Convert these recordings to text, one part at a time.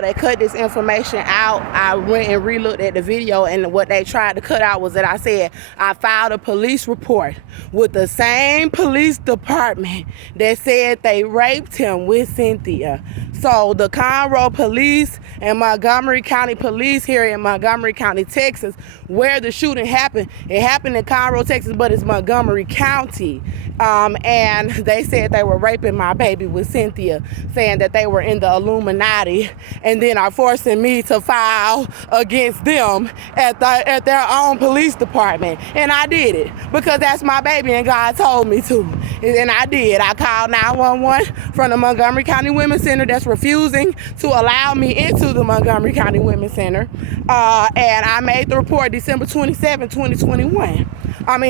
They cut this information out. I went and re-looked at the video, and what they tried to cut out was that I said I filed a police report with the same police department that said they raped him with Cynthia. So the Conroe Police and Montgomery County Police here in Montgomery County, Texas, where the shooting happened, it happened in Conroe, Texas, but it's Montgomery County. And they said they were raping my baby with Cynthia, saying that they were in the Illuminati, and then are forcing me to file against them at their own police department. And I did it because that's my baby and God told me to. And I did. I called 911 from the Montgomery County Women's Center that's refusing to allow me into the Montgomery County Women's Center. And I made the report December 27, 2021.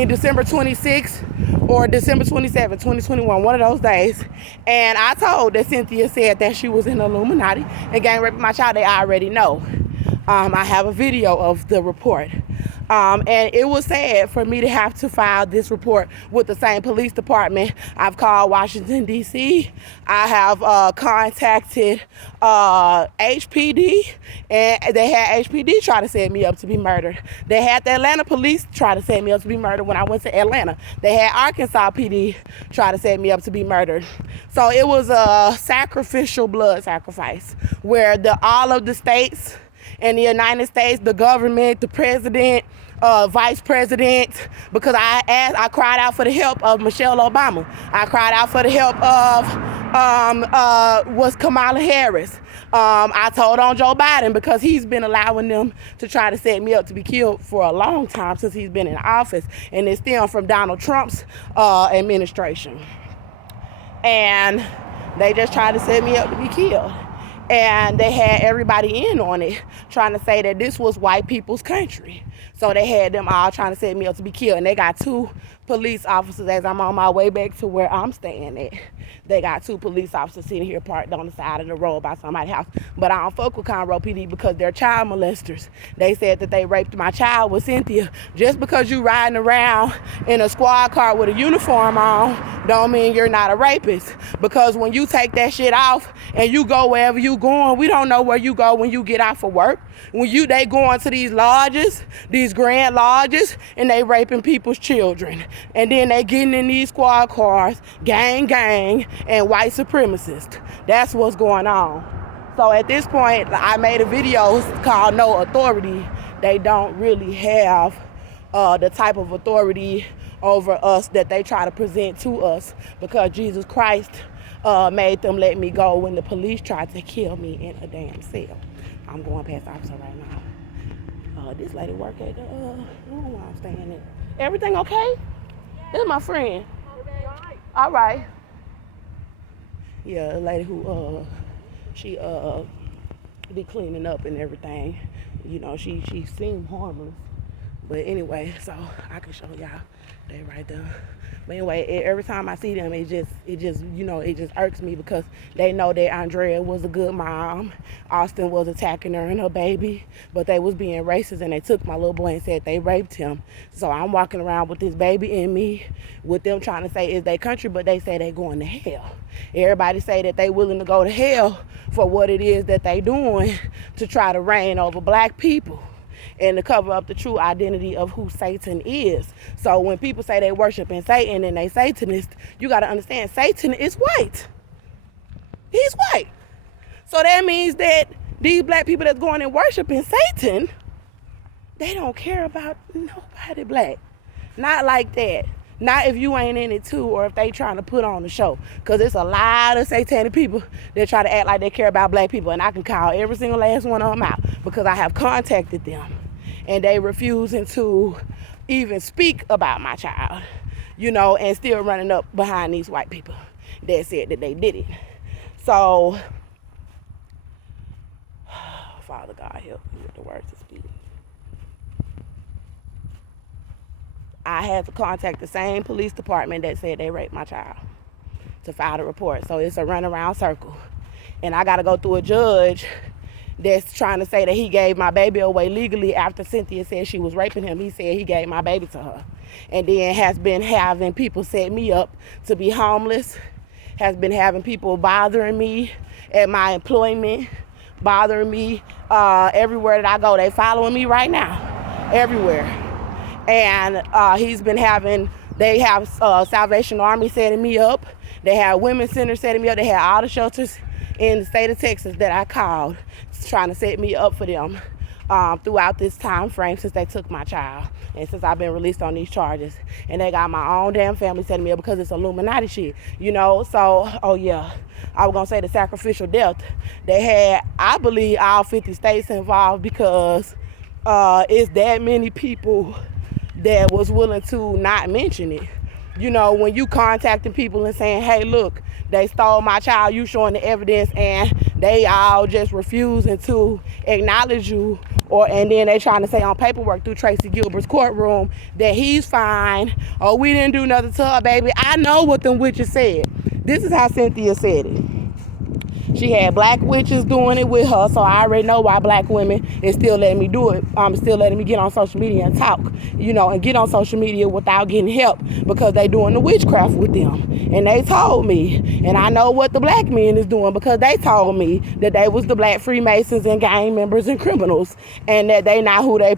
December 26 or December 27, 2021, one of those days. And I told that Cynthia said that she was in the Illuminati and gang raping my child. They already know. I have a video of the report. And it was sad for me to have to file this report with the same police department. I've called Washington, D.C. I have contacted HPD, and they had HPD try to set me up to be murdered. They had the Atlanta police try to set me up to be murdered when I went to Atlanta. They had Arkansas PD try to set me up to be murdered. So it was a sacrificial blood sacrifice where all of the states in the United States, the government, the president, vice president, because I cried out for the help of Michelle Obama. I cried out for the help of Kamala Harris. I told on Joe Biden because he's been allowing them to try to set me up to be killed for a long time since he's been in office, and it stemmed from Donald Trump's administration. And they just tried to set me up to be killed. And they had everybody in on it, trying to say that this was white people's country. So they had them all trying to set me up to be killed. And they got 2 police officers as I'm on my way back to where I'm staying at. They got 2 police officers sitting here parked on the side of the road by somebody's house. But I don't fuck with Conroe PD because they're child molesters. They said that they raped my child with Cynthia. Just because you riding around in a squad car with a uniform on don't mean you're not a rapist. Because when you take that shit off and you go wherever you going, we don't know where you go when you get out for work. They going to these lodges, these grand lodges, and they raping people's children. And then they getting in these squad cars, gang, and white supremacists. That's what's going on. So at this point, I made a video called No Authority. They don't really have the type of authority over us that they try to present to us, because Jesus Christ made them let me go when the police tried to kill me in a damn cell. I'm going past the officer right now. This lady work at the room I'm staying in. Everything okay? Yeah. This is my friend. All right. Yeah, a lady who she be cleaning up and everything. You know, she seemed harmless. But anyway, so I can show y'all. They right there. But anyway, every time I see them, it just irks me, because they know that Andrea was a good mom. Austin was attacking her and her baby, but they was being racist, and they took my little boy and said they raped him. So I'm walking around with this baby in me, with them trying to say it's their country, but they say they going to hell. Everybody say that they willing to go to hell for what it is that they doing to try to reign over black people and to cover up the true identity of who Satan is. So when people say they worshiping Satan and they Satanist, you got to understand Satan is white. He's white. So that means that these black people that's going and worshiping Satan, they don't care about nobody black. Not like that. Not if you ain't in it too, or if they trying to put on the show. Because it's a lot of satanic people that try to act like they care about black people. And I can call every single last one of them out, because I have contacted them. And they refusing to even speak about my child, and still running up behind these white people that said that they did it. So, Father God, help me with the words to speak. I had to contact the same police department that said they raped my child to file the report. So it's a runaround circle. And I got to go through a judge that's trying to say that he gave my baby away legally after Cynthia said she was raping him. He said he gave my baby to her. And then has been having people set me up to be homeless, has been having people bothering me at my employment, bothering me everywhere that I go. They following me right now, everywhere. And he's been having, they have Salvation Army setting me up. They have Women's Center setting me up. They had all the shelters in the state of Texas that I called trying to set me up for them throughout this time frame since they took my child and since I've been released on these charges. And they got my own damn family setting me up because it's Illuminati shit, you know? So, oh yeah, I was gonna say the sacrificial death. They had, I believe, all 50 states involved because it's that many people that was willing to not mention it. You know, when you contacting people and saying, hey, look, they stole my child, you showing the evidence, and they all just refusing to acknowledge you, and then they trying to say on paperwork through Tracy Gilbert's courtroom that he's fine, or we didn't do nothing to her, baby. I know what them witches said. This is how Cynthia said it. She had black witches doing it with her, so I already know why black women is still letting me do it. Still letting me get on social media and talk, you know, and get on social media without getting help because they doing the witchcraft with them. And they told me, and I know what the black men is doing because they told me that they was the black Freemasons and gang members and criminals, and that they not who they